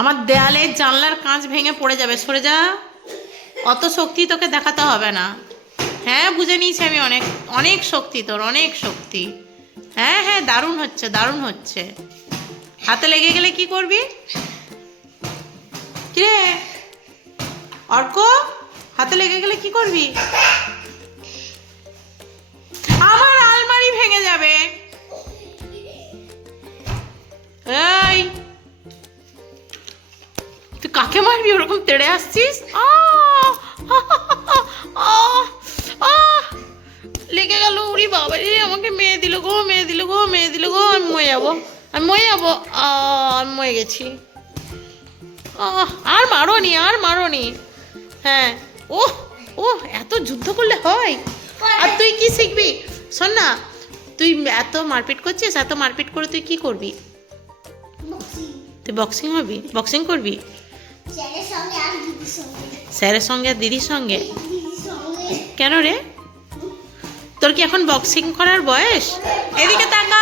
আমার দেয়ালের জানলার কাঁচ ভেঙে পড়ে যাবে, সরে যা। অত শক্তি তোকে দেখাতে হবে না। হ্যাঁ, বুঝে নিয়েছি আমি, অনেক অনেক শক্তি তোর, অনেক শক্তি। হ্যাঁ হ্যাঁ, দারুণ হচ্ছে, দারুণ হচ্ছে। হাতে লেগে গেলে কি করবি? কিরে অর্ক, হাতে লেগে গেলে কি করবি? আমার আলমারি ভেঙে যাবে। এই, তুই কাকে মারবি? ওরকম তেড়ে আসছিস। লেগে গেল। উড়ি বাবা রে, আমাকে মেয়ে দিল গো, মেয়ে দিল গো, মেয়ে দিল গো। আমি মরে যাবো, আমি মরে যাবো। আমি মরে গেছি। আর মারোনি, আর মারোনি। হ্যাঁ। ওহ ওহ, এত যুদ্ধ করলে হয়? আর তুই কি শিখবি? শোন না, তুই এত মারপিট করছিস, এত মারপিট করে তুই কি করবি? তুই বক্সিং হবি? বক্সিং করবি স্যারের সঙ্গে আর দিদির সঙ্গে? কেন রে, তোর কি এখন বক্সিং করার বয়স? এদিকে তাকা।